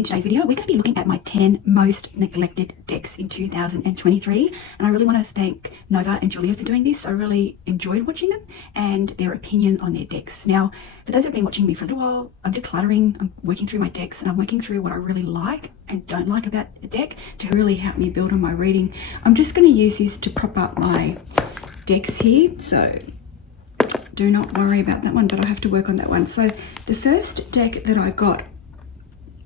In today's video, we're going to be looking at my 10 most neglected decks in 2023, and I really want to thank Nova and Julia for doing this. I really enjoyed watching them and their opinion on their decks. Now, for those that have been watching me for a little while, I'm decluttering, I'm working through my decks, and I'm working through what I really like and don't like about a deck to really help me build on my reading. I'm just going to use this to prop up my decks here, so do not worry about that one, but I have to work on that one. So the first deck that I got,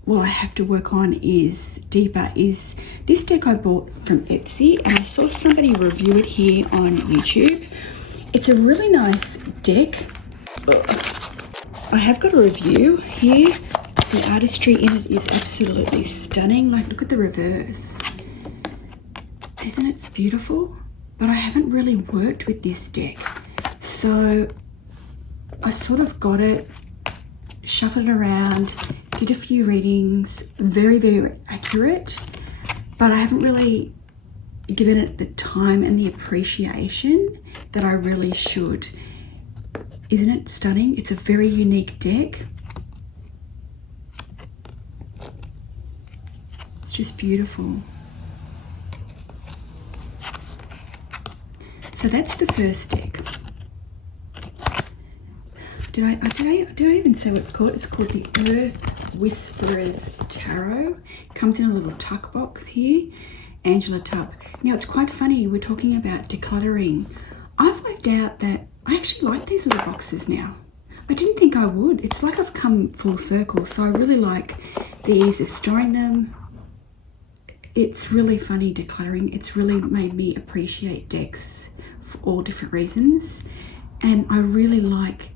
well, I have to work on is this deck I bought from Etsy, and I saw somebody review it here on YouTube. It's a really nice deck. I have got a review here. The artistry in it is absolutely stunning. Like, look at the reverse. Isn't it beautiful? But I haven't really worked with this deck. So I sort of got it, shuffled it around, did a few readings, very, very accurate, but I haven't really given it the time and the appreciation that I really should. Isn't it stunning? It's a very unique deck. It's just beautiful. So that's the first deck. Did I even say what it's called? It's called the Earth Whisperers Tarot. It comes in a little tuck box here. Angela Tuck. Now, it's quite funny, we're talking about decluttering. I've worked out that I actually like these little boxes now. I didn't think I would. It's like I've come full circle. So I really like the ease of storing them. It's really funny decluttering. It's really made me appreciate decks for all different reasons. And I really like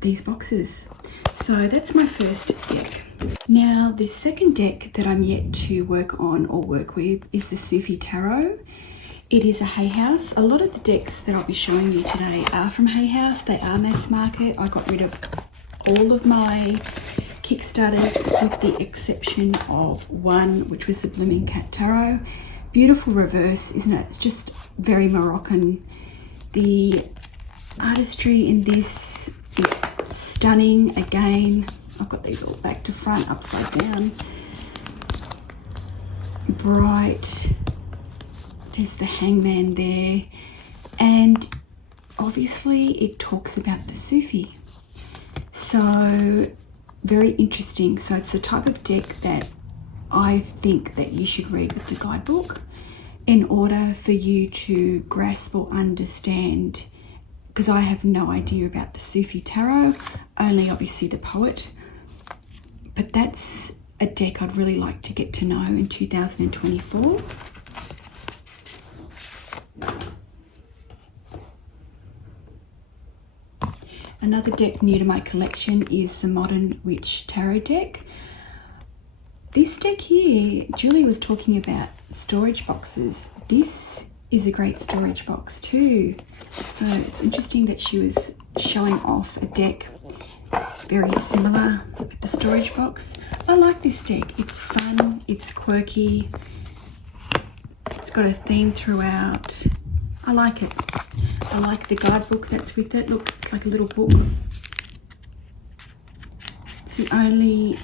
these boxes. So that's my first deck. Now, the second deck that I'm yet to work on or work with is the Sufi Tarot. It is a Hay House. A lot of the decks that I'll be showing you today are from Hay House. They are mass market. I got rid of all of my Kickstarters with the exception of one, which was the Blooming Cat Tarot. Beautiful reverse, isn't it? It's just very Moroccan. The artistry in this is stunning. Again, I've got these all back to front, upside down. Bright. There's the hangman there. And obviously it talks about the Sufi. So very interesting. So it's the type of deck that I think that you should read with the guidebook in order for you to grasp or understand, because I have no idea about the Sufi Tarot, only obviously the poet. But that's a deck I'd really like to get to know in 2024. Another deck new to my collection is the Modern Witch Tarot deck. This deck here, Julie was talking about storage boxes. This is a great storage box too. So it's interesting that she was showing off a deck very similar with the storage box. I like this deck. It's fun, it's quirky, it's got a theme throughout. I like it. I like the guidebook that's with it. Look, it's like a little book. It's the only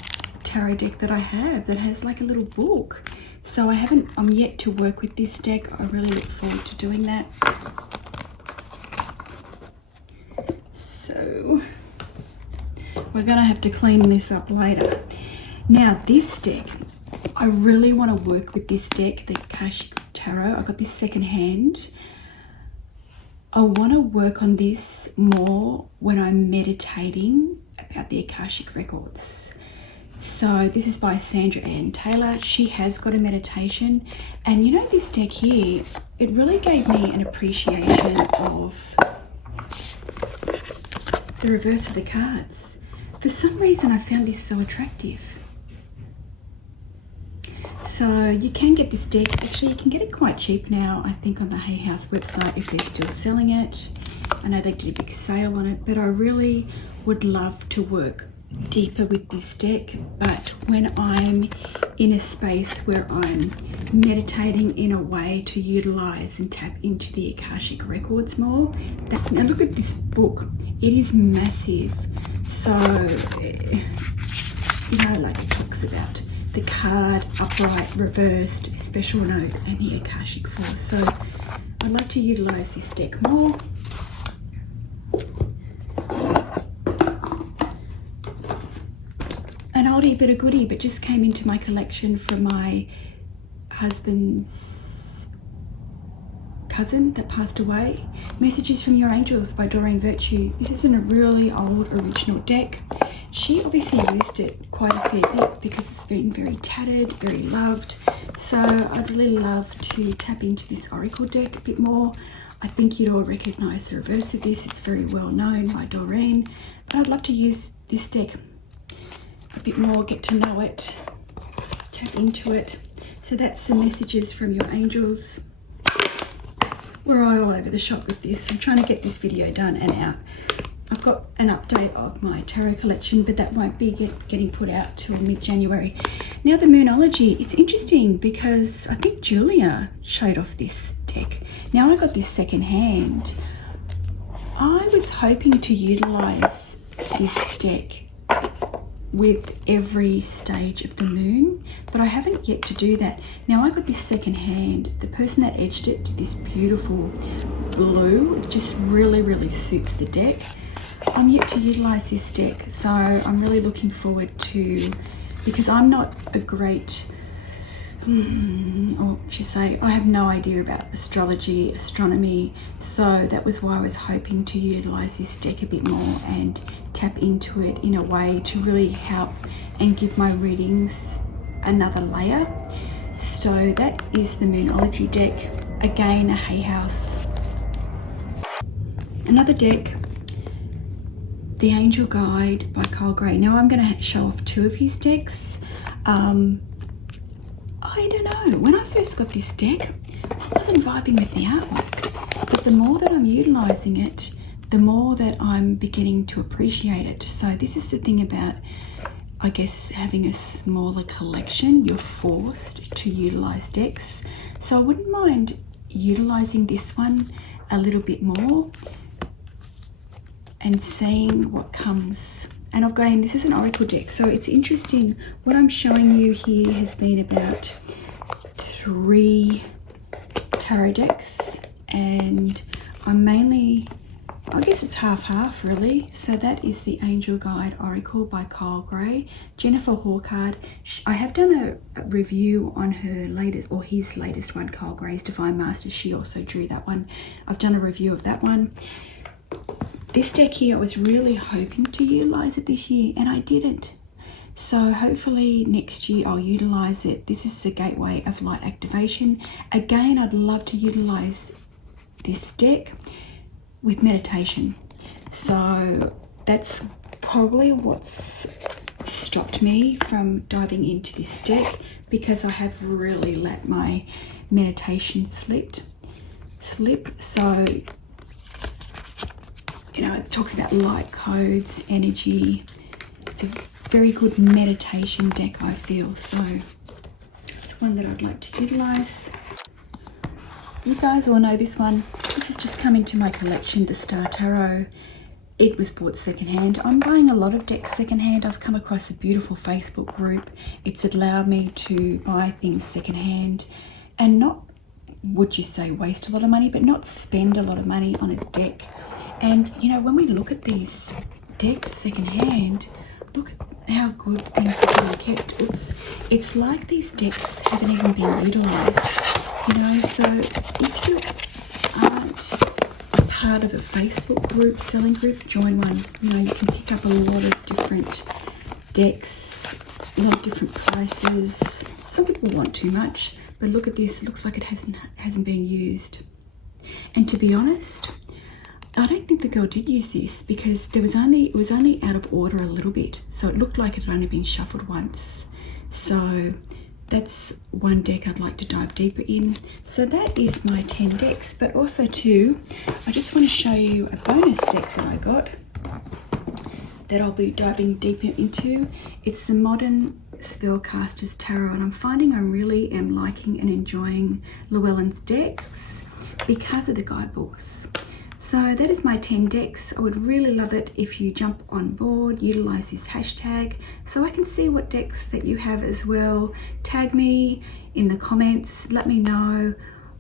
tarot deck that I have that has like a little book. So I'm yet to work with this deck. I really look forward to doing that. So we're gonna have to clean this up later. Now this deck, I really want to work with this deck, the Kashik Tarot. I got this secondhand. I want to work on this more when I'm meditating about the Akashic records. So this is by Sandra Ann Taylor. She has got a meditation, and you know, this deck here, it really gave me an appreciation of the reverse of the cards. For some reason I found this so attractive. So you can get this deck, actually you can get it quite cheap now, I think, on the Hay House website if they're still selling it. I know they did a big sale on it, but I really would love to work deeper with this deck. But when I'm in a space where I'm meditating in a way to utilize and tap into the Akashic records more. Now look at this book, it is massive. So you know, like it talks about the card, upright, reversed, special note, and the kashik force. So I'd like to utilize this deck more. An oldie but a goodie, but just came into my collection from my husband's cousin that passed away. Messages from Your Angels by Doreen Virtue. This isn't a really old original deck. She obviously used it quite a fair bit because it's been very tattered, very loved. So I'd really love to tap into this oracle deck a bit more. I think you'd all recognise the reverse of this. It's very well known by Doreen. But I'd love to use this deck a bit more, get to know it, tap into it. So that's the messages from Your Angels. We're all over the shop with this. I'm trying to get this video done and out. I've got an update of my tarot collection, but that won't be getting put out till mid-January. Now the moonology, it's interesting because I think Julia showed off this deck. Now I got this second hand. I was hoping to utilize this deck with every stage of the moon, but I haven't yet to do that. Now I got this second hand. The person that edged it did this beautiful blue. It just really suits the deck. I'm yet to utilize this deck, so I'm really looking forward to, because I'm not a great, or should say, I have no idea about astrology, astronomy, so that was why I was hoping to utilize this deck a bit more and tap into it in a way to really help and give my readings another layer. So that is the moonology deck. Again, a Hay House. Another deck, The Angel Guide by Kyle Gray. Now I'm going to show off two of his decks. I don't know, when I first got this deck, I wasn't vibing with the artwork, but the more that I'm utilizing it, the more that I'm beginning to appreciate it. So this is the thing about, I guess, having a smaller collection. You're forced to utilize decks. So I wouldn't mind utilizing this one a little bit more and seeing what comes. And I'm going, this is an oracle deck, so it's interesting. What I'm showing you here has been about 3 tarot decks, and I'm mainly, I guess it's half really. So that is the Angel Guide Oracle by Kyle Gray. Jennifer Hawkard, I have done a review on her latest, or his latest one, Kyle Gray's Divine Masters. She also drew that one. I've done a review of that one. This deck here, I was really hoping to utilize it this year, and I didn't. So hopefully next year I'll utilize it. This is the Gateway of Light Activation. Again, I'd love to utilize this deck with meditation. So that's probably what's stopped me from diving into this deck, because I have really let my meditation slip. So, you know, it talks about light codes, energy. It's a very good meditation deck, I feel. So it's one that I'd like to utilize. You guys all know this one. This has just come into my collection, the Star Tarot. It was bought secondhand. I'm buying a lot of decks secondhand. I've come across a beautiful Facebook group. It's allowed me to buy things secondhand and not, would you say, waste a lot of money, but not spend a lot of money on a deck. And you know, when we look at these decks secondhand, look at how good things are being kept. Oops. It's like these decks haven't even been utilized, you know. So if you aren't part of a Facebook group, selling group, join one. You know, you can pick up a lot of different decks, a lot of different prices. Some people want too much, but look at this. It looks like it hasn't been used. And to be honest, I don't think the girl did use this, because it was only out of order a little bit, so it looked like it had only been shuffled once. So that's one deck I'd like to dive deeper in. So that is my 10 decks, but also too, I just want to show you a bonus deck that I got that I'll be diving deeper into. It's the Modern Spellcasters Tarot, and I'm finding I really am liking and enjoying Llewellyn's decks because of the guidebooks. So that is my 10 decks. I would really love it if you jump on board, utilize this hashtag so I can see what decks that you have as well. Tag me in the comments, let me know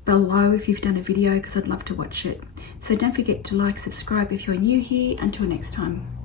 below if you've done a video because I'd love to watch it. So don't forget to like, subscribe if you're new here. Until next time.